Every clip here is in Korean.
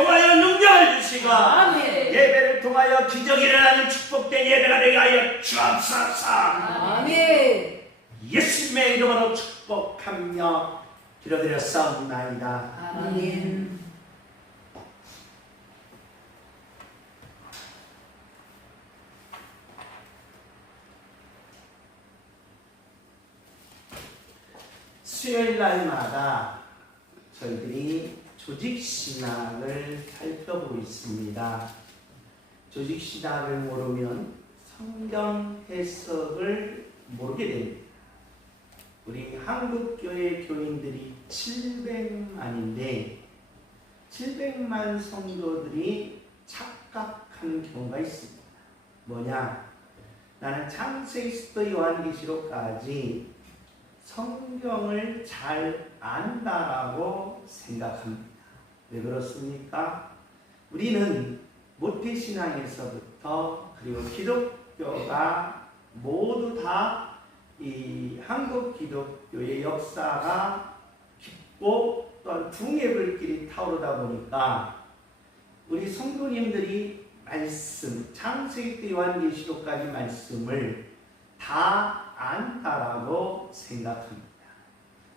통하여 능력을 주시고 아멘. 예배를 통하여 기적이 일어나는 축복된 예배가 되게 하여 주옵소서. 아멘. 예수님의 이름으로 축복하며 기도드렸사옵나이다. 아멘. 수요일 날마다 저희들이 조직신학을 살펴보고 있습니다. 조직신학을 모르면 성경 해석을 모르게 됩니다. 우리 한국교회 교인들이 700만인데 700만 성도들이 착각한 경우가 있습니다. 뭐냐? 나는 창세기부터 요한계시록까지 성경을 잘 안다라고 생각합니다. 왜 그렇습니까? 우리는 모태신앙에서부터 그리고 기독교가 모두 다 이 한국 기독교의 역사가 깊고 또한 붕해불길이 타오르다 보니까 우리 성도님들이 말씀, 창세기 요한계시록까지 말씀을 다 안다라고 생각합니다.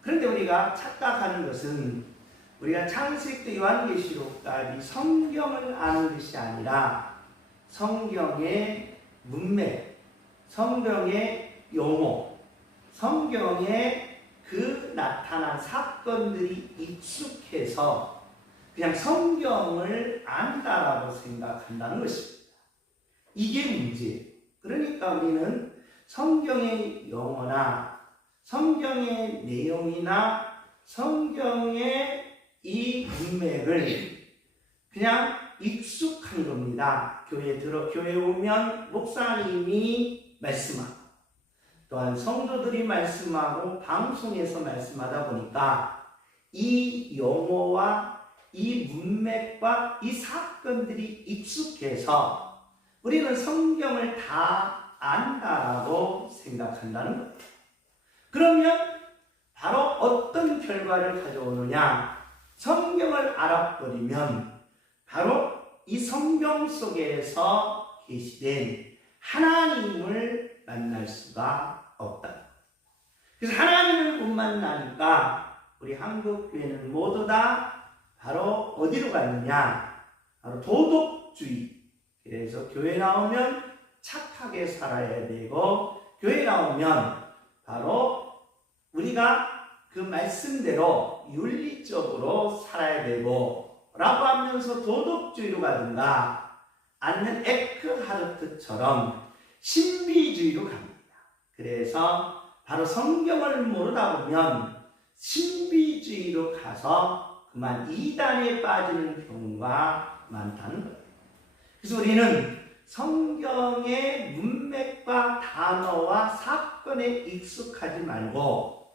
그런데 우리가 착각하는 것은 우리가 창세기 요한계시록까지 성경을 아는 것이 아니라 성경의 문맥, 성경의 용어, 성경에 그 나타난 사건들이 익숙해서 그냥 성경을 안다라고 생각한다는 것입니다. 이게 문제예요. 그러니까 우리는 성경의 용어나 성경의 내용이나 성경의 이 문맥을 그냥 익숙한 겁니다. 교회 오면 목사님이 말씀하고 또한 성도들이 말씀하고 방송에서 말씀하다 보니까 이 용어와 이 문맥과 이 사건들이 익숙해서 우리는 성경을 다 안다라고 생각한다는 거예요. 그러면 바로 어떤 결과를 가져오느냐? 성경을 알아버리면 바로 이 성경 속에서 계시된 하나님을 만날 수가 없다. 그래서 하나님을 못 만나니까 우리 한국 교회는 모두 다 바로 어디로 갔느냐? 바로 도덕주의. 그래서 교회 나오면 착하게 살아야 되고 교회 나오면 바로 우리가 그 말씀대로 윤리적으로 살아야 되고 라고 하면서 도덕주의로 가든가 아니면 에크하르트처럼 신비주의로 갑니다. 그래서 바로 성경을 모르다 보면 신비주의로 가서 그만 이단에 빠지는 경우가 많다는 거예요. 그래서 우리는 성경의 문맥과 단어와 사건에 익숙하지 말고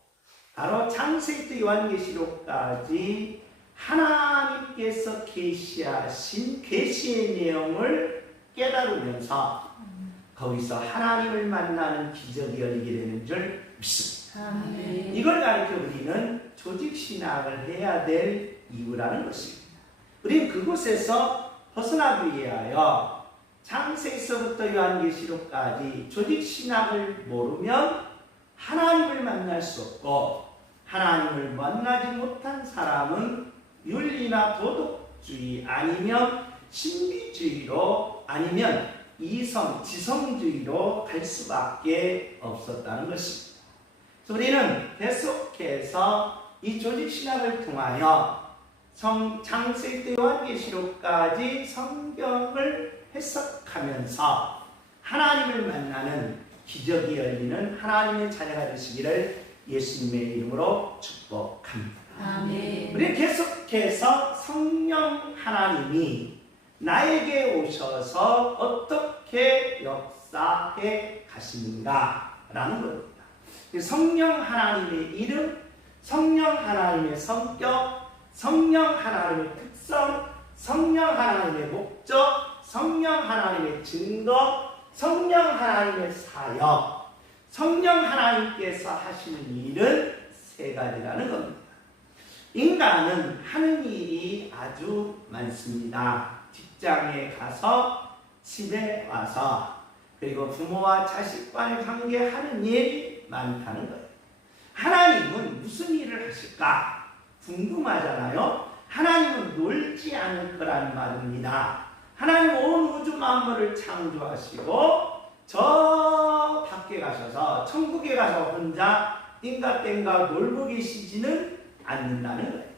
바로 창세기부터 요한계시록까지 하나님께서 계시하신 계시의 내용을 깨달으면서 거기서 하나님을 만나는 기적이 열리게 되는 줄 믿습니다. 아멘. 이걸 가르쳐 우리는 조직신학을 해야 될 이유라는 것입니다. 우리는 그곳에서 벗어나기 위하여 창세기서부터 요한계시록까지 조직신학을 모르면 하나님을 만날 수 없고 하나님을 만나지 못한 사람은 윤리나 도덕주의 아니면 신비주의로 아니면 지성주의로 갈 수밖에 없었다는 것입니다. 그래서 우리는 계속해서 이 조직신학을 통하여 창세기부터 요한계시록까지 성경을 해석하면서 하나님을 만나는 기적이 열리는 하나님의 자녀가 되시기를 예수님의 이름으로 축복합니다. 아멘. 우리 계속해서 성령 하나님이 나에게 오셔서 어떻게 역사해 가시는가라는 겁니다. 성령 하나님의 이름, 성령 하나님의 성격, 성령 하나님의 특성, 성령 하나님의 목적, 성령 하나님의 증거, 성령 하나님의 사역, 성령 하나님께서 하시는 일은 세 가지라는 겁니다. 인간은 하는 일이 아주 많습니다. 직장에 가서 집에 와서 그리고 부모와 자식과의 관계 하는 일이 많다는 거예요. 하나님은 무슨 일을 하실까? 궁금하잖아요. 하나님은 놀지 않을 거라는 말입니다. 하나님은 온 우주 만물을 창조하시고 저 밖에 가셔서 천국에 가서 혼자 띵가띵가 놀고 계시지는 않는다는 거예요.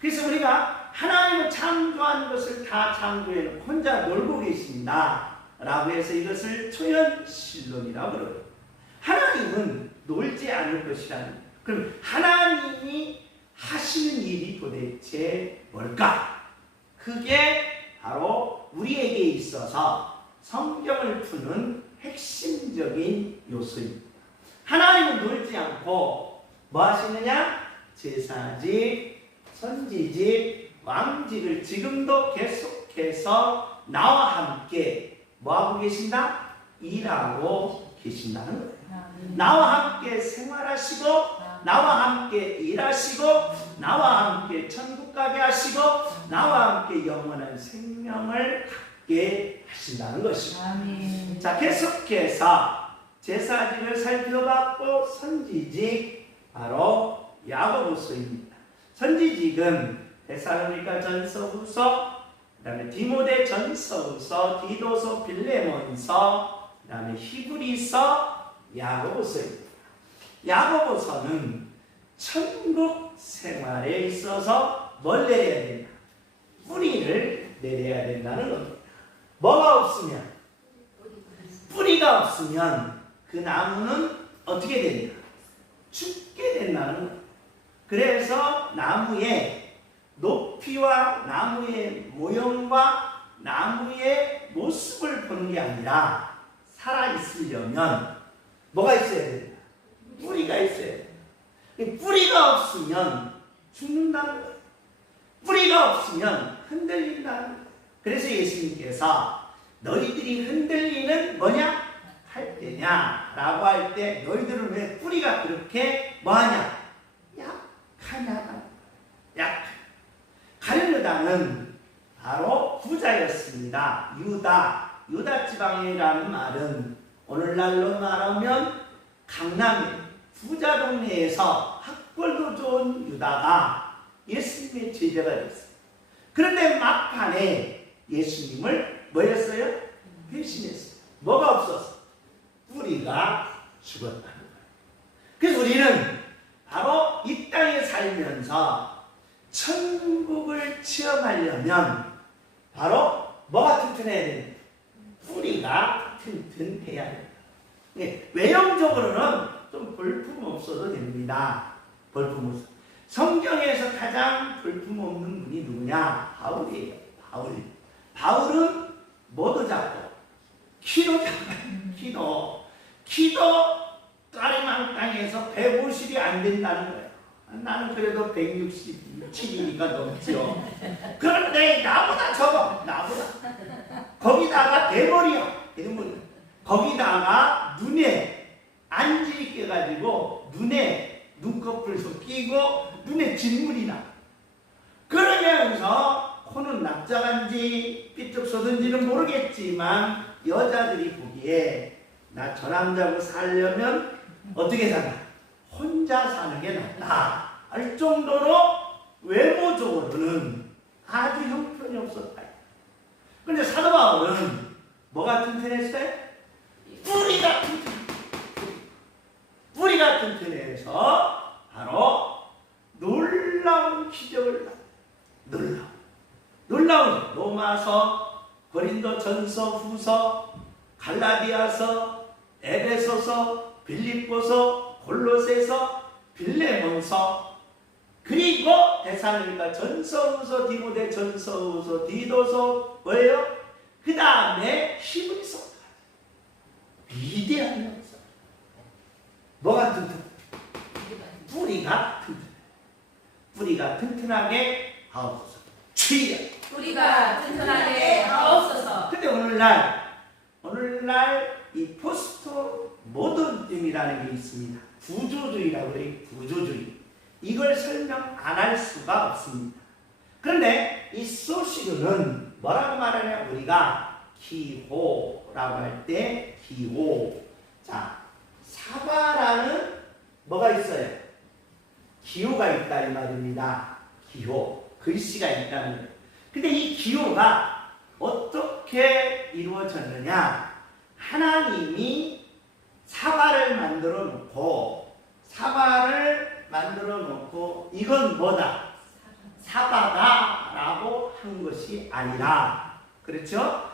그래서 우리가 하나님은 창조한 것을 다 창조해놓고 혼자 놀고 계신다 라고 해서 이것을 초연신론이라고 그러고요. 하나님은 놀지 않을 것이라는 거예요. 그럼 하나님이 하시는 일이 도대체 뭘까? 그게 바로 우리에게 있어서 성경을 푸는 핵심적인 요소입니다. 하나님은 놀지 않고 뭐 하시느냐? 제사직, 선지직, 왕직을 지금도 계속해서 나와 함께 뭐하고 계신다? 일하고 계신다는 거예요. 나와 함께 생활하시고 나와 함께 일하시고 나와 함께 천국 가게 하시고 나와 함께 영원한 생명을 갖게 하신다는 것입니다. 자, 계속해서 제사직을 살펴봤고 선지직 바로 야고보서입니다. 선지직은 데살로니가 전서 후서, 그 다음에 디모데 전서 후서, 디도서, 빌레몬서, 그 다음에 히브리서, 야고보서입니다. 야고보서는 천국 생활에 있어서 뭘 내려야 된다? 뿌리를 내려야 된다는 겁니다. 뭐가 없으면? 뿌리가 없으면 그 나무는 어떻게 된다? 죽게 된다는 거예요. 그래서 나무의 높이와 나무의 모형과 나무의 모습을 보는 게 아니라 살아있으려면 뭐가 있어야 된다? 뿌리가 있어야 된다. 뿌리가 없으면 죽는다는 거예요. 뿌리가 없으면 흔들린다는 거예요. 그래서 예수님께서 너희들이 흔들리는 뭐냐? 할 때냐? 라고 할 때 너희들은 왜 뿌리가 그렇게 뭐하냐? 약하냐? 가룟유다는 바로 부자였습니다. 유다 지방이라는 말은 오늘날로 말하면 강남의 부자 동네에서 학벌도 좋은 유다가 예수님의 제자가 됐어요. 그런데 막판에 예수님을 뭐였어요? 배신했어요. 뭐가 없어서? 뿌리가 죽었다는 거예요. 그래서 우리는 바로 이 땅에 살면서 천국을 체험하려면 바로 뭐가 튼튼해야 됩니다? 뿌리가 튼튼해야 됩니다. 네, 외형적으로는 좀 볼품 없어도 됩니다. 볼품 없어. 성경에서 가장 볼품 없는 분이 누구냐? 바울이에요. 바울은 뭐도 작고 키도 작아요. 키도 까리망 땅에서 150이 안 된다는 거예요. 나는 그래도 167이니까 넘죠. 그런데 나보다 적어. 거기다가 대머리야. 거기다가 눈에 안지 깨가지고 눈에 눈꺼풀도 끼고 눈에 진물이 나. 그러면서 코는 납작한지 삐뚤 쏟은지는 모르겠지만 여자들이 보기에 나 저 남자하고 살려면 어떻게 사나? 혼자 사는 게 낫다 할 정도로 외모적으로는 아주 형편이 없었다. 그런데 사도 바울은 뭐가 튼튼했어요? 뿌리가 튼튼해서 바로 놀라운 기적을 놀라운 로마서, 고린도 전서, 후서, 갈라디아서, 에베소서, 빌립보서, 골로새서, 빌레몬서, 그리고 데살로니가 전서, 후서, 디모데 전서, 후서, 디도서 뭐예요? 그 다음에 히브리서. 위대한 역사. 뭐가 튼튼해? 뿌리가 튼튼하게 하옵소서. 주여. 뿌리가 튼튼하게 하옵소서. 근데 오늘날 이 포스트 모더니즘이라는 게 있습니다. 구조주의라고 해요. 구조주의. 이걸 설명 안 할 수가 없습니다. 그런데 이 소시르는 뭐라고 말하냐? 우리가 기호라고 할 때 기호. 자, 사과라는 뭐가 있어요? 기호가 있다 이 말입니다. 기호. 글씨가 있다는 거예요. 근데 이 기호가 어떻게 이루어졌느냐? 하나님이 사과를 만들어 놓고 이건 뭐다? 사과다라고 한 것이 아니라, 그렇죠?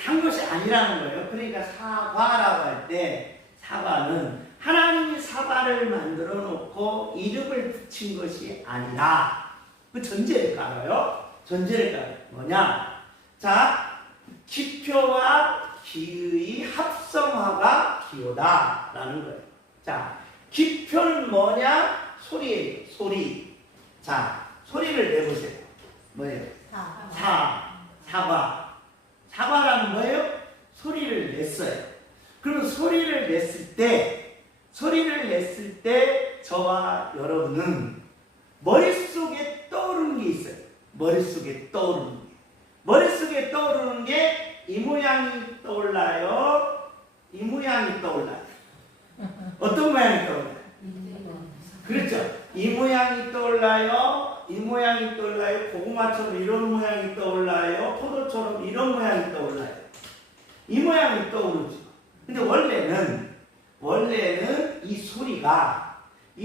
한 것이 아니라는 거예요. 그러니까 사과라고 할 때 사과는 하나님이 사과를 만들어 놓고 이름을 붙인 것이 아니라 그 전제를 깔아요. 전제를 깔아요. 뭐냐? 자, 기표와 기의 합성화가 기호다라는 거예요. 자, 기표는 뭐냐? 소리예요. 소리. 자, 소리를 내보세요. 뭐예요? 사과. 사과라는 뭐예요? 소리를 냈어요. 그럼 소리를 냈을 때 저와 여러분은 머릿속에 떠오르는 게 있어요. 머릿속에 떠오르는 게 이 모양이 떠올라요. 이 모양이 떠올라요. 어떤 모양이 떠올라요? 그렇죠. 이 모양이 떠올라요. 이 모양이 떠올라요. 고구마처럼 이런 모양이 떠올라요. 포도처럼 이런 모양이 떠올라요. 이 모양이 떠오르죠. 근데 원래는 이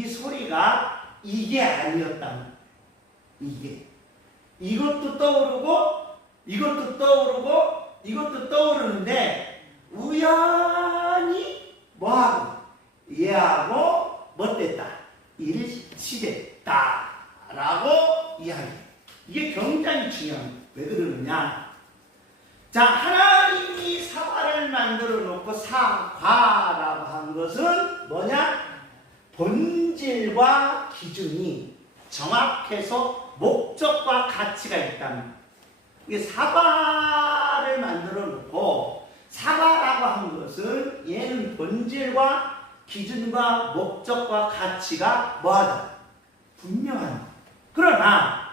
소리가 이게 아니었단 말이에요. 이것도 떠오르는데 우연히 뭐하고 얘하고 못됐다. 일치됐다라고 이야기해요. 이게 굉장히 중요합니다. 왜 그러느냐? 자, 하나님이 사과를 만들어 놓고 사과라고 한 것은 뭐냐? 본질과 기준이 정확해서 목적과 가치가 있다는 이게 사과를 만들어 놓고 사과라고 한 것은 얘는 본질과 기준과 목적과 가치가 뭐하다? 분명한. 그러나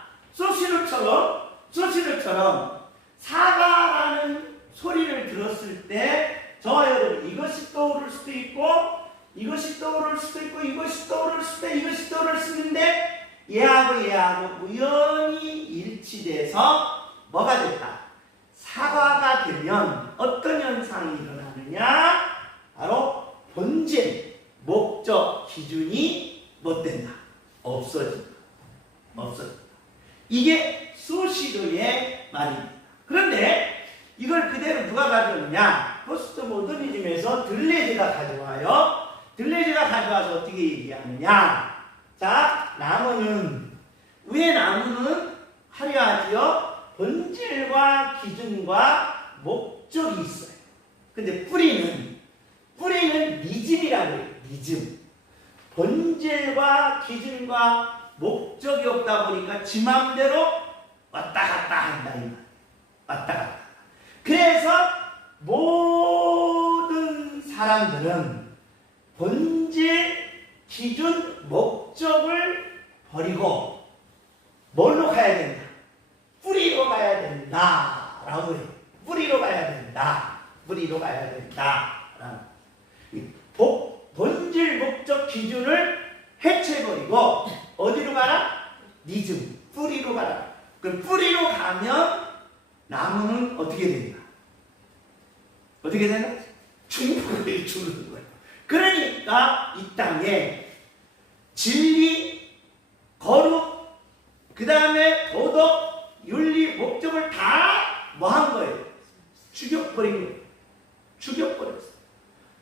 소시르처럼 사과라는 소리를 들었을 때 저와 여러분 이것이 떠오를 수도 있고 이것이 떠오를 수도 있고 이것이 떠오를 수도 있고 이것이 떠오를 수 있는데 얘하고 우연히 일치돼서 뭐가 됐다? 사과가 되면 어떤 현상이 일어나느냐? 바로 본질, 목적, 기준이 못 된다. 없어진다. 이게 소시르의 말입니다. 그런데 이걸 그대로 누가 가져오느냐? 포스트 모더니즘에서 들레즈가 가져와요. 들레즈가 가져와서 어떻게 얘기하느냐? 자, 위에 나무는 화려하지요. 본질과 기준과 목적이 있어요. 근데 뿌리는 리즘이라고 해요. 리즘. 본질과 기준과 목적이 없다 보니까 지 맘대로 왔다 갔다 한다 이 말. 왔다 갔다. 그래서 모든 사람들은 본질, 기준, 목적을 버리고 뭘로 가야 된다? 뿌리로 가야 된다라고 해요. 뿌리로 가야 된다. 본질, 목적, 기준을 해체해버리고 어디로 가라? 리즘, 뿌리로 가라. 그럼 뿌리로 가면 나무는 어떻게 된다? 충분히 죽는 거예요. 그러니까 이 땅에 진리, 거룩, 그 다음에 도덕, 윤리, 목적을 다 뭐 한 거예요? 죽여버린 거예요.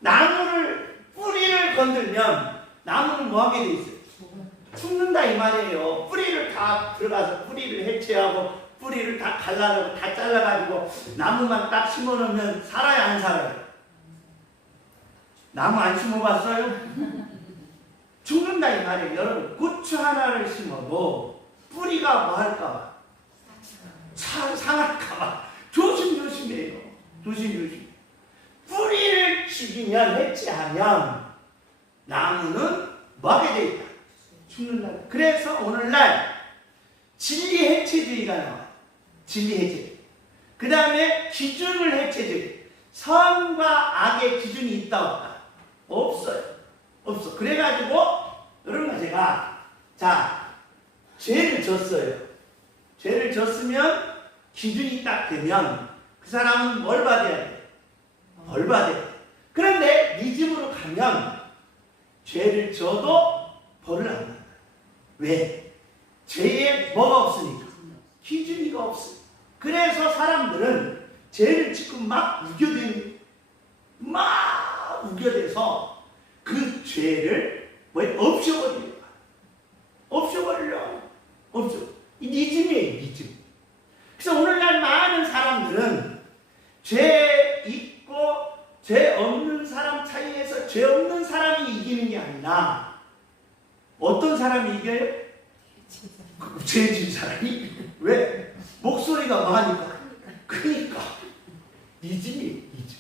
나무를, 뿌리를 건들면 나무는 뭐 하게 돼 있어요? 죽는다 이 말이에요. 뿌리를 다 들어가서 뿌리를 해체하고 뿌리를 다 갈라서 다 잘라가지고 나무만 딱 심어놓으면 살아요, 안 살아요? 나무 안 심어봤어요? 죽는다 이 말이에요. 여러분, 고추 하나를 심어도 뿌리가 뭐 할까봐? 상할까봐 조심해요. 뿌리를 죽이면, 해체하면 나무는 뭐 하게 돼 있다? 죽는 날. 그래서 오늘날 진리 해체주의가 나와요. 진리 해체. 그 다음에 기준을 해체주의. 선과 악의 기준이 있다 없다? 없어요. 없어. 그래가지고 여러분과 제가 죄를 졌어요. 죄를 졌으면 기준이 딱 되면 그 사람은 뭘 받아야 돼? 벌 받아야 돼. 그런데 믿음으로 가면 죄를 져도 벌을 안 받아요. 왜? 죄에 뭐가 없으니까? 기준이가 없어요. 그래서 사람들은 죄를 짓고 막 우겨대서 그 죄를 없애버리려고. 이 믿음이에요, 믿음. 그래서 오늘날 많은 사람들은 죄 있고 죄 없는 사람 차이에서 죄 없는 사람이 이기는 게 아니라 어떤 사람이 이겨요? 죄 진 사람이. 왜? 목소리가 많으니까. 그러니까 믿음이 믿음.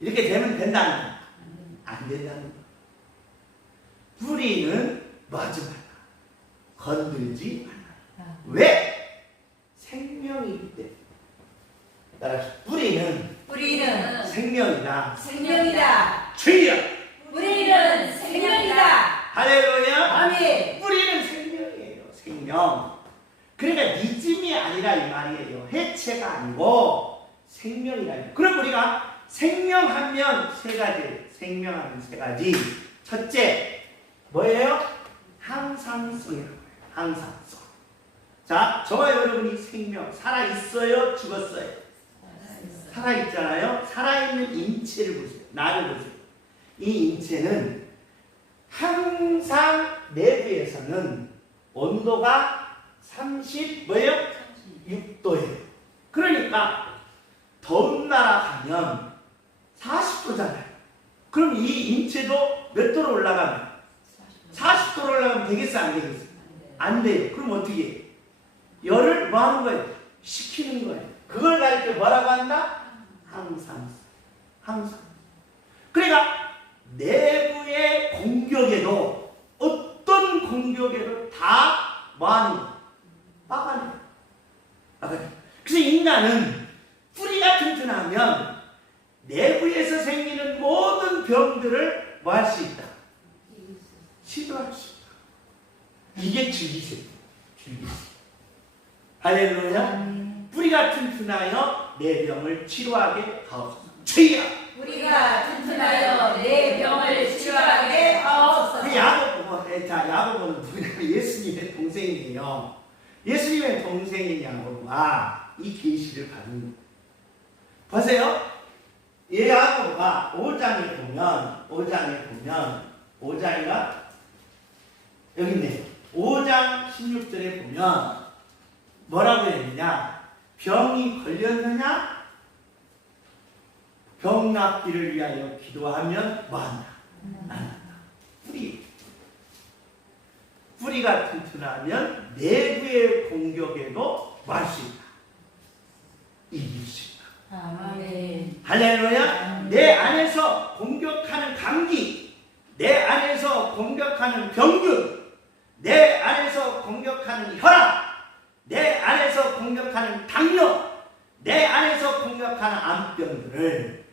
이렇게 되면 된다는 거야. 안 된다는 거야. 뿌리는 놓지 말라. 건들지 말라. 왜? 생명이기 때문에. 따라서 뿌리는 생명이다. 주여. 뿌리는 생명이다. 할렐루야. 아멘. 뿌리는 생명이에요. 생명. 그러니까 믿음이 아니라 이 말이에요. 해체가 아니고 생명이라. 그럼 우리가 생명하면 세 가지. 생명하면 세 가지. 첫째 뭐예요? 항상성이라고 해요. 항상성. 자, 저와 여러분이 생명 살아있어요? 죽었어요? 살아있잖아요. 살아있는 인체를 보세요. 나를 보세요. 이 인체는 항상 내부에서는 온도가 36도예요. 그러니까 더운 나라 가면 40도잖아요. 그럼 이 인체도 몇 도로 올라가면? 40도로 올라가면 되겠어, 안 되겠어? 안 돼요. 그럼 어떻게 해요? 열을 뭐 하는 거예요? 식히는 거예요. 그걸 가르쳐 뭐라고 한다? 항상. 그러니까 내부의 공격에도 어떤 공격에도 다 뭐 하는 거예요? 막아내요. 그래서 인간은 뿌리가 튼튼하면 내부에서 생기는 모든 병들을 뭐 할 수 있다? 치료할 수 있다. 이게 주기세요. 할렐루야. 뿌리가 튼튼하여 내 병을 치료하게 하옵소서. 주여. 우리가 튼튼하여 내 병을 치료하게 하옵소서. 야고보는 누구냐면 예수님의 동생이에요. 예수님의 동생인 야고보가 이 계시를 받은 거예요. 보세요. 이 야고보가 5장에 보면 5장인가? 여기 있네. 5장 16절에 보면 뭐라고 했느냐? 병이 걸렸느냐? 병 낫기를 위하여 기도하면 뭐한다? 낫는다. 뿌리가 튼튼하면 내부의 공격에도 말 수 있다. 이길 수 있다. 아멘. 할렐루야. 내 안에서 공격하는 감기, 내 안에서 공격하는 병균, 내 안에서 공격하는 혈압, 내 안에서 공격하는 당뇨, 내 안에서 공격하는 암병들을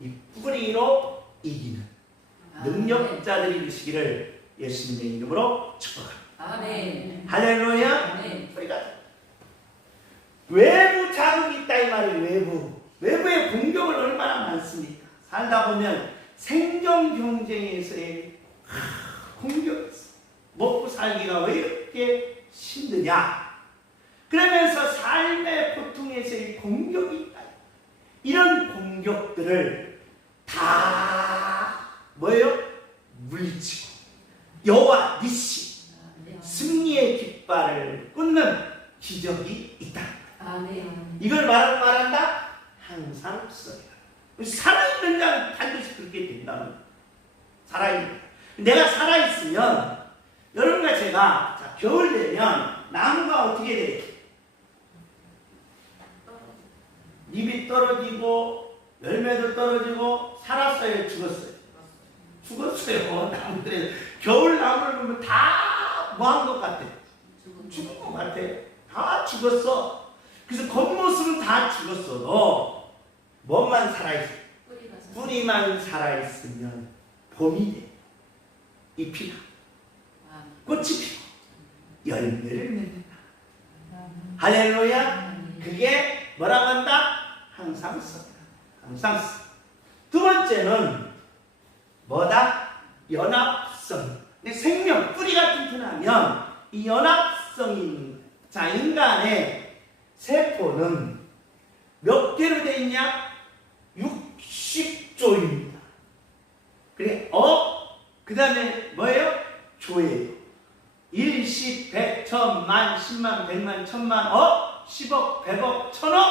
이 뿌리로 이기는 능력자들이 되시기를 예수님의 이름으로 축복합니다. 아멘. 할렐루야. 아멘. 뿌리가 외부 자극이 있다 이 말이에요. 외부의 공격을 얼마나 많습니까? 살다 보면 생존 경쟁에서의 공격이 있어. 먹고 살기가 왜 이렇게 힘드냐? 그러면서 삶의 고통에서의 공격이 있다. 이런 공격들을 다 뭐예요? 물리치고 여호와 니시 승리의 깃발을 꽂는 기적이 있다. 아멘. 이걸 말한다? 항상 써요. 살아있는 자는 반드시 그렇게 된다는 거예요. 살아있는. 내가 살아있으면 여러분과 제가 겨울 되면 나무가 어떻게 돼요? 잎이 떨어지고 열매도 떨어지고 살았어요? 죽었어요? 죽었어요. 나무들에 겨울 나무를 보면 다 뭐 한 것 같아. 죽은 것 같아. 다 죽었어. 그래서 겉모습은 다 죽었어도 뭐만 살아있어? 뿌리만 살아있으면 봄이 돼. 잎이 나. 꽃이 피고 열매를 맺는다. 할렐루야. 그게 뭐라고 한다? 항상 써. 항상 써. 두 번째는 뭐다? 연합성. 생명, 뿌리가 튼튼하면 이 연합성이 있는 거야. 자, 인간의 세포는 몇 개로 되어 있냐? 60조입니다. 그래, 그 다음에 뭐예요? 조예요. 1, 10, 100, 1000, 만, 10만, 100만, 1000만, 10억, 100억, 1000억.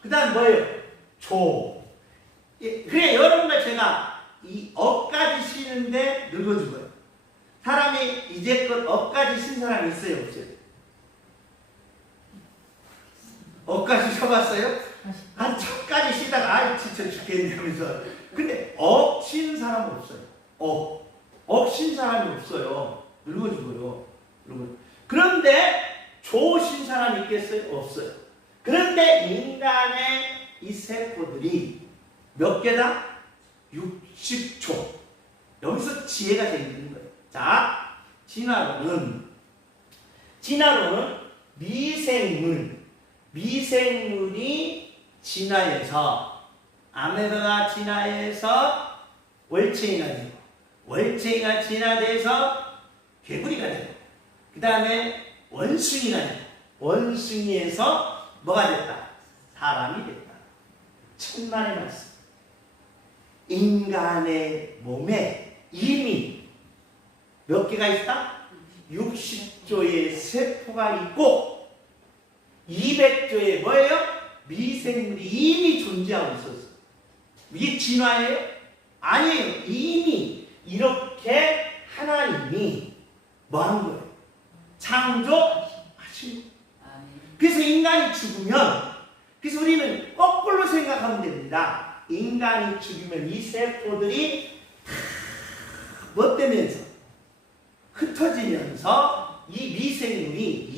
그 다음 뭐예요? 조. 그래, 여러분과 제가 이 억까지 쉬는데 늙어 죽어요. 사람이 이제껏 억까지 쉰 사람이 있어요, 없어요? 억까지 쉬어봤어요? 한 1000까지 쉬다가 아이 지쳐 죽겠네 하면서. 근데 억 쉰 사람은 없어요. 억 쉰 사람이 없어요. 늙어 죽어요. 그런데 조 쉰 사람이 있겠어요? 없어요. 그런데 인간의 이 세포들이 몇 개다? 60조. 여기서 지혜가 생기는 거예요. 자, 진화론은 미생물이 진화해서 아메바가 진화해서 월챙이가 되고, 월챙이가 진화돼서 개구리가 되고, 그 다음에 원숭이가 되고, 원숭이에서 뭐가 됐다? 사람이 됐다. 천만의 말씀. 인간의 몸에 이미 몇 개가 있다? 60조의 세포가 있고 200조의 뭐예요? 미생물이 이미 존재하고 있었어. 이게 진화예요? 아니에요. 이미 이렇게 하나님이 뭐 한 거예요? 창조하신 거예요. 그래서 인간이 죽으면, 그래서 우리는 거꾸로 생각하면 됩니다. 인간이 죽으면 이 세포들이 다 뭐 되면서 흩어지면서 이 미생물이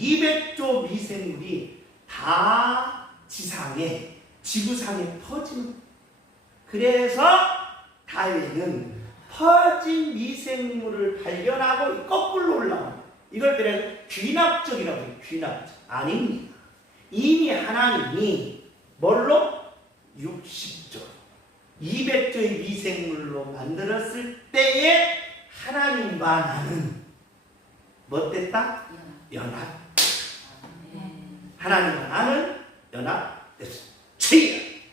200조 미생물이 다 지상에, 지구상에 퍼지는. 그래서 다윈은 퍼진 미생물을 발견하고 거꾸로 올라옵니다. 이걸 그래서 귀납적이라고 해요. 귀납적. 아닙니다. 이미 하나님이 뭘로? 60조, 200조의 미생물로 만들었을 때에 하나님과 나는 뭐 됐다? 연합. 하나님과 나는 연합됐습니다.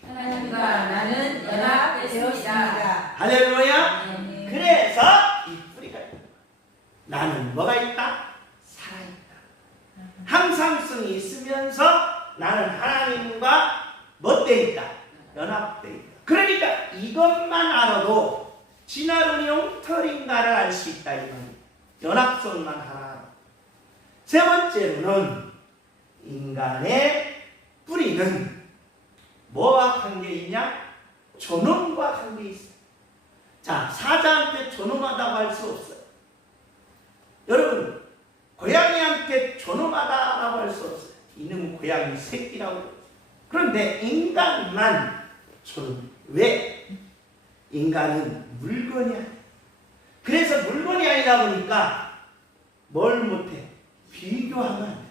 하나님과 나는 연합되었습니다. 할렐루야. 그래서 이 뿌리가 있다. 나는 뭐가 있다? 살아있다. 항상성이 있으면서 나는 하나님과 뭐 돼 있다? 연합돼 있다. 그러니까 이것만 알아도 진화론이 엉터리인가를 알 수 있다 이 말이에요. 연합성만 하나. 세 번째로는 인간의 뿌리는 뭐와 관계 있냐? 존엄과 관계 있어요. 자, 사자한테 존엄하다고 할 수 없어요. 여러분, 고양이한테 존엄하다라고 할 수 없어요. 이놈은 고양이 새끼라고. 그런데 인간만 존엄. 왜? 인간은 물건이 아니야. 그래서 물건이 아니다 보니까 뭘 못해? 비교하면 안 돼.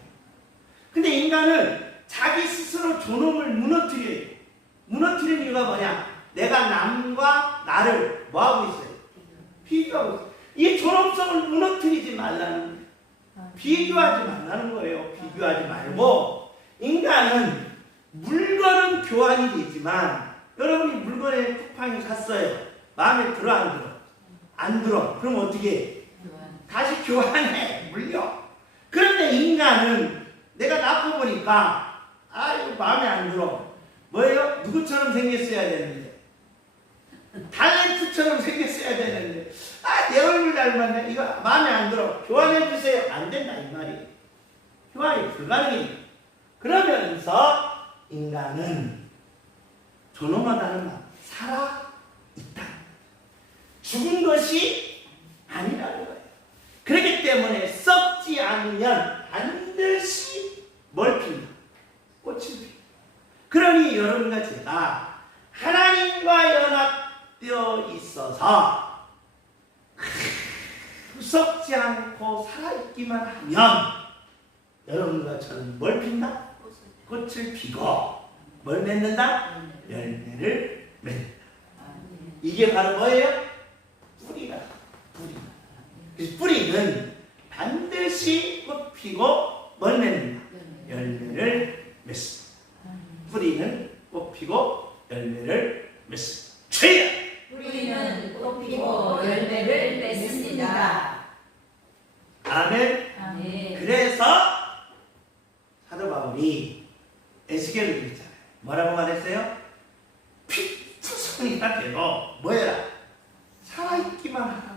근데 인간은 자기 스스로 존엄을 무너뜨려요. 무너뜨리는 이유가 뭐냐? 내가 남과 나를 뭐하고 있어요? 비교하고 있어요. 이 존엄성을 무너뜨리지 말라는 거예요. 비교하지 말라는 거예요. 비교하지 말고. 인간은 물건은 교환이 되지만, 여러분이 물건에 쿠팡이 샀어요. 마음에 들어 안 들어? 안 들어. 그럼 어떻게 해? 다시 교환해. 물려. 그런데 인간은 내가 낳고 보니까 이거 마음에 안 들어. 뭐예요? 누구처럼 생겼어야 되는데, 탤런트처럼 생겼어야 되는데, 내 얼굴 닮았네. 이거 마음에 안 들어. 교환해 주세요. 안 된다 이 말이에요. 교환이 불가능해요. 그러면서 인간은 존엄하다는 말, 살아있다. 죽은 것이 아니라는 거예요. 그렇기 때문에 썩지 않으면 반드시 뭘 핀다? 꽃을 핀다. 그러니 여러분과 제가 하나님과 연합되어 있어서 썩지 않고 살아있기만 하면 여러분과 저는 뭘 핀다? 꽃을 피고 뭘 맺는다? 열매를 맺는다. 이게 바로 뭐예요? 뿌리가. 그래서 뿌리는 반드시 꽃 피고 뭘 맺는다? 열매를 맺습니다. 뿌리는 꽃 피고 열매를 맺습니다. 주여! 뿌리는 꽃 피고 열매를 맺습니다. 아멘. 아멘. 그래서 사도 바울이 에스겔을 그랬잖아요. 뭐라고 말했어요? 피투성이가 되고 뭐야? 살아있기만 하라.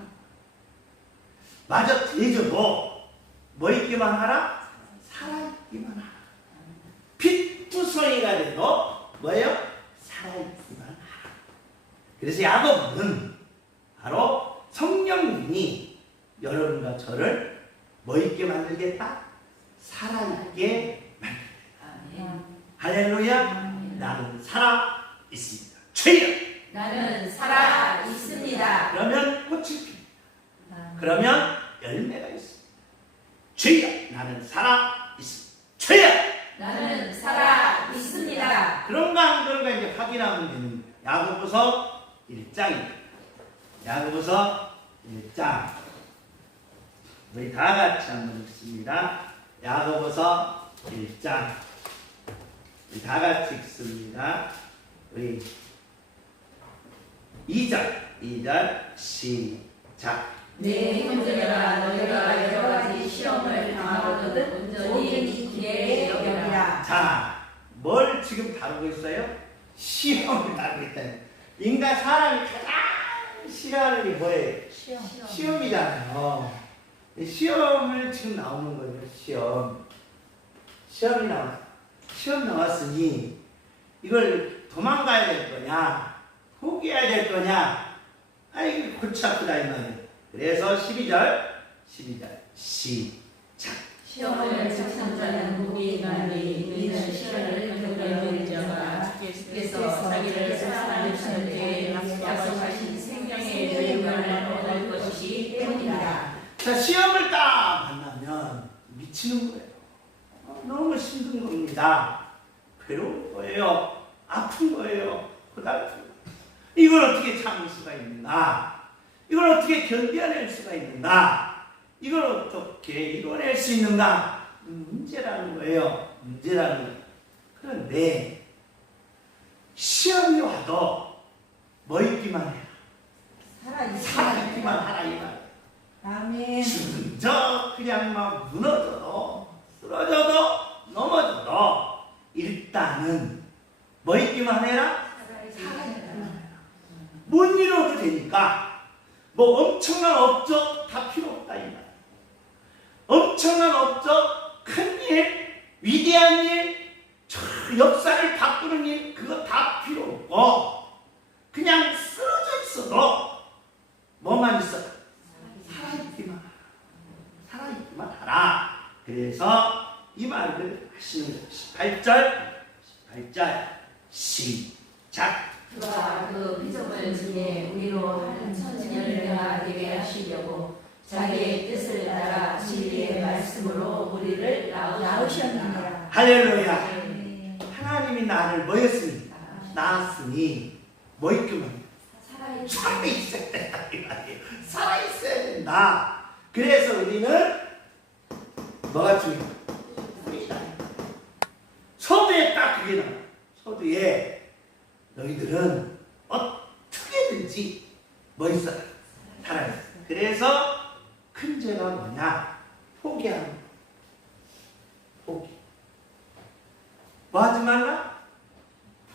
마저 되져도 뭐 있기만 하라? 살아있기만 하라. 피투성이가 돼도 뭐예요? 살아있기만 하라. 그래서 야고보는 바로 성령님이 여러분과 저를 뭐 있게 만들겠다? 살아있게 만들겠다. 할렐루야. 나는 살아 있습니다. 주여. 나는 살아 있습니다. 그러면 꽃이 핍니다. 그러면 열매가 있습니다. 주여. 나는 살아 있습니다. 주여. 나는 살아 있습니다. 그런가 안 그런가 이제 확인하면 되는 야고보서 1장입니다. 야고보서 1장. 우리 다 같이 한번 읽습니다. 야고보서 1장. 우리 다 같이 읽습니다. 우리 2절 시작. 내 형제들아 너희가 여러 가지 시험을 당하거든 온전히 기게 여기라. 자, 뭘 지금 다루고 있어요? 시험을 다루고 있다. 인간 사람이 가장 싫어하는 게 뭐예요? 시험이잖아요. 시험을 지금 나오는 거예요. 시험이 나왔어. 시험 나왔으니 이걸 도망가야 될 거냐, 포기해야 될 거냐? 아이 골치 아프다 이 말이에요. 그래서 12절 시작. 시험을 참는 자는 복이 있나니 이는 시험을 겪으려니와 주께서 자기를 사랑하는 자들에게 약속하신 생명의 열매를 얻을 것이기 때문이다. 자, 시험을 딱 만나면 미치는 거예요. 너무 힘든 겁니다. 괴로운 거예요. 아픈 거예요. 고달픈 거예요. 이걸 어떻게 참을 수가 있는가? 이걸 어떻게 견뎌낼 수가 있는가? 이걸 어떻게 이뤄낼 수 있는가? 문제라는 거예요. 문제라는 거예요. 그런데 시험이 와도 뭐 있기만 해라. 살아있기만 하라 이 말. 아멘. 저 그냥 막 무너져도 쓰러져도 넘어져도 일단은 뭐 있기만 해라? 살아있기만 해라. 못 이뤄도 되니까 뭐 엄청난 업적 다 필요 없다 이 말. 엄청난 업적, 큰일, 위대한 일, 역사를 바꾸는 일 그거 다 필요 없고 그냥 쓰러져 있어도 뭐만 있어? 살아있기만 하라. 살아있기만 하라. 그래서 이 말을 하시는 거예요. 18절 시작. 그와 그 피조물 중에 우리로 한 천지년대가 되게 하시려고 자기의 뜻을 따라 진리의 말씀으로 우리를 낳으셨느니라. 할렐루야. 하나님이 나를 뭐였습니까? 낳았으니 뭐 있기만 살아있어야 된다 이 말이에요. 살아있어야 된다. 그래서 우리는 뭐가 중요해? 뿌리다. 서두에 딱 그게 나와. 서두에 너희들은 어떻게든지 뭐 있어? 살아있어. 그래서 큰 죄가 뭐냐? 포기하는 거. 포기. 뭐 하지 말라?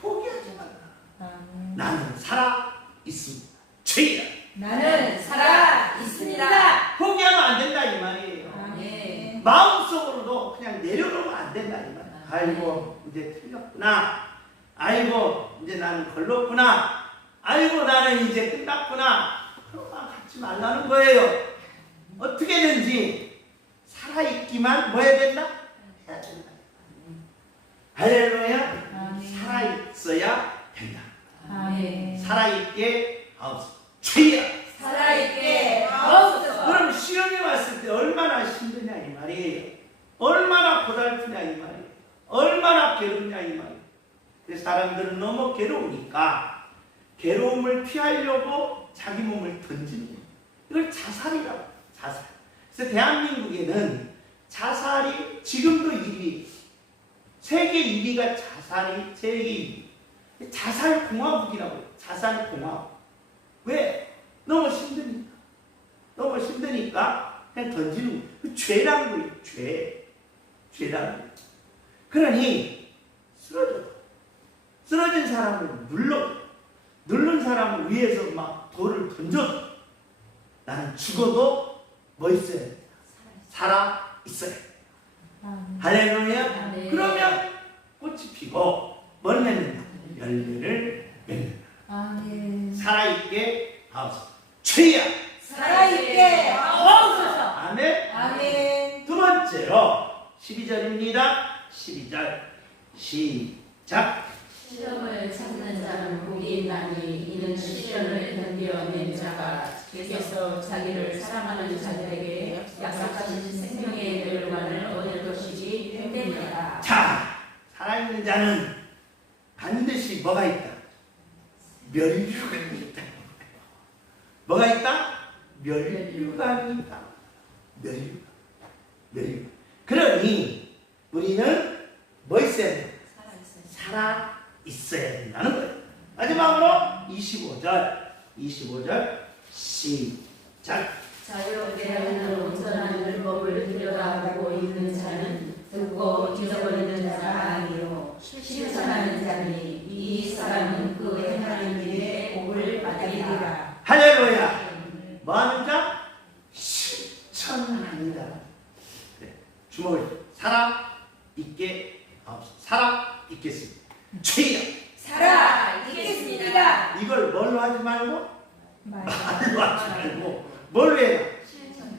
포기하지 말라. 나는 살아 있습니다. 주여. 나는 살아 있습니다. 포기하면 안 된다 이 말이에요. 아멘. 마음속으로도 그냥 내려놓으면 안 된다 이 말이에요. 아이고 이제 틀렸구나. 아이고 이제 나는 걸렀구나. 아이고 나는 이제 끝났구나. 그러면 하지 말라는 거예요. 어떻게든지 살아있기만 뭐 해야 된다? 해야 된다. 할렐루야. 아멘. 살아있어야 된다. 아멘. 살아있게 하옵소서. 주여. 살아있게 하옵소서. 그럼 시험이 왔을 때 얼마나 힘드냐 이 말이에요. 얼마나 고달프냐 이 말이에요. 얼마나 괴롭냐 이 말이에요. 그래서 사람들은 너무 괴로우니까 괴로움을 피하려고 자기 몸을 던지는 거예요. 이걸 자살이라고. 자살. 그래서 대한민국에는 자살이 지금도 1위, 세계 1위가 자살이 세계 2위. 자살공화국이라고 해요. 자살공화국. 왜? 너무 힘드니까. 너무 힘드니까 그냥 던지는 거예요. 그 죄라는 거예요. 죄. 죄라는 거예요. 그러니 쓰러진 사람을 누른 사람을 위해서 막 돌을 던져도 나는 죽어도 뭐 있어야 돼? 살아 있어야 돼. 할렐루야. 아멘. 그러면 꽃이 피고 뭘 맺는다? 열매를 맺는다. 아멘. 살아있게 하옵소서. 주여. 살아있게 하옵소서. 아멘. 아멘. 두 번째로 12절입니다. 12절 시작. 시험을 참는 자는 복이 있나니 이는 시련을 견뎌낸 자가 계속 자기를 사랑하는 자들에게 약속하신 생명의 멸관을 얻을 것이기 때문이다. 자, 살아있는 자는 반드시 뭐가 있다? 면류관이 있다. 뭐가 있다? 면류관이 있다. 면류관. 그러니 우리는 뭐 있어야 돼? 살아 있어야 된다는 거예요. 마지막으로 25절 시작. 자유롭게 하는 온전한 율법을 들여다보고 있는 자는 듣고 잊어버리는 자가 아니요 실천하는 자니 이 사람은 그 행하는 일에 복을 받으리라. 할렐루야. 뭐하는 자? 실천하는 자. 네. 주먹을 살아 있게 하옵소서. 살아 있겠습니다. 주여. 살아 있겠습니다. 이걸 뭘로 하지 말고 말로 하지 말고 뭘로 해야 돼?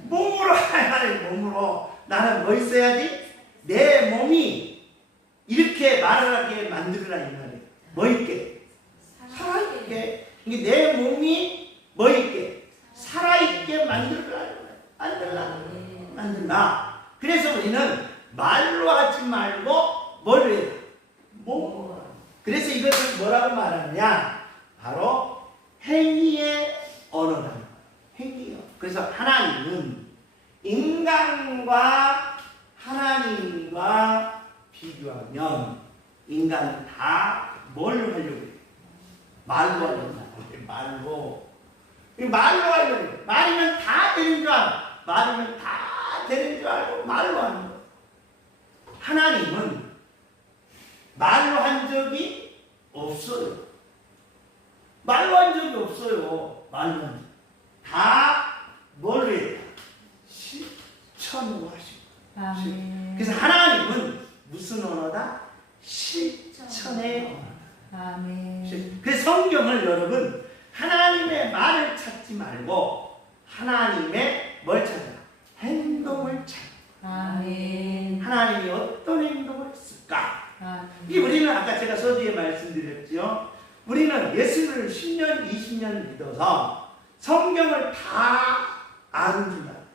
몸으로 해야 돼. 몸으로. 나는 뭐 있어야지? 내 몸이 이렇게 말을 하게 만들어라 이 말이에요. 뭐 있게? 살아있게. 이게 내 몸이 뭐 있게? 살아있게 만들라. 그래서 우리는 말로 하지 말고 뭘로 해야 돼? 몸으로. 그래서 이것을 뭐라고 말하냐? 바로 행위의 언어라는 거예요. 행위요. 그래서 하나님은 인간과 하나님과 비교하면 인간은 다 뭘 하려고 해요? 말로 하려고 해요. 말로 하려고 해요. 말이면 다 되는 줄 알고, 말이면 다 되는 줄 알고 말로 하는 거예요. 하나님은 말로 한 적이 없어요. 말로 한 적이 없어요. 말로 한 적. 다 뭘로 해요? 실천으로 하시고. 그래서 하나님은 무슨 언어다? 실천의 언어다. 아멘. 그래서 성경을 여러분 하나님의 말을 찾지 말고 하나님의 뭘 찾아라? 행동을 찾아. 아멘. 하나님이 어떤 행동을 했을까? 아멘. 이 우리는 아까 제가 서두에 말씀드렸죠. 우리는 예수를 10년, 20년 믿어서 성경을 다 아는 줄 알아요.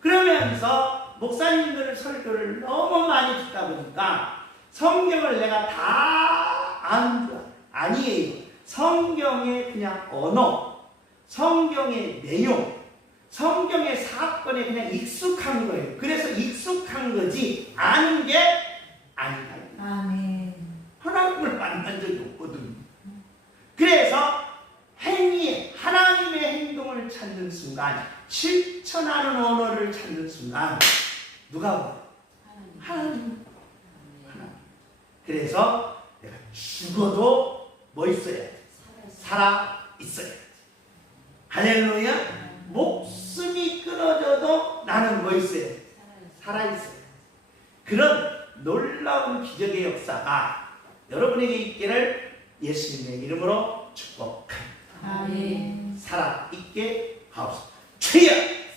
그러면서 목사님들 설교를 너무 많이 듣다 보니까 성경을 내가 다 아는 줄 알아요. 아니에요. 성경의 그냥 언어, 성경의 내용, 성경의 사건에 그냥 익숙한 거예요. 그래서 익숙한 거지 아는 게 아니다. 아멘. 하나님을 만난 적이 없거든요. 그래서 행위, 하나님의 행동을 찾는 순간, 실천하는 언어를 찾는 순간 누가 와요? 하나님. 그래서 내가 죽어도 뭐 있어야 돼? 살아 있어야 돼. 할렐루야. 목숨이 끊어져도 나는 뭐 있어야 돼? 살아 있어야 돼. 그런 놀라운 기적의 역사가 여러분에게 있기를 예수님의 이름으로 축복합니다. 아멘. 살아 있게 하옵소서. 주여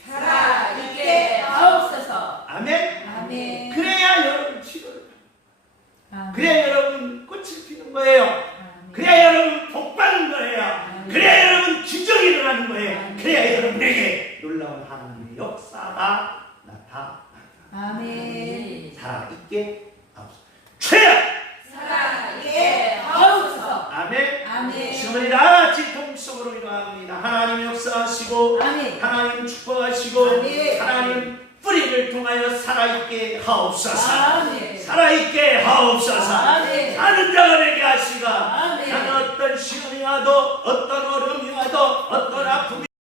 살아있게 하옵소서. 아멘. 아멘. 그래야 여러분 치료를 아멘. 그래야 여러분 꽃을 피는 거예요. 아멘. 그래야 여러분 복 받는 거예요. 아멘. 그래야 여러분 기적이 일어나는 거예요. 아멘. 그래야 여러분에게 놀라운 하나님의 역사가 나타납니다. 아멘. 살아있게 하옵소서. 주여 살아있게 하옵소서. 아멘. 아멘. 주님이 나같이 동성으로 일어납니다. 하나님 역사하시고 아멘. 하나님 축복하시고 아멘. 하나님 뿌리를 통하여 살아있게 하옵소서. 아멘. 살아있게 하옵소서. 아멘. 사는 자가 되게 하시고 아멘. 나는 어떤 시험이 와도 어떤 어려움이 와도 어떤 아픔이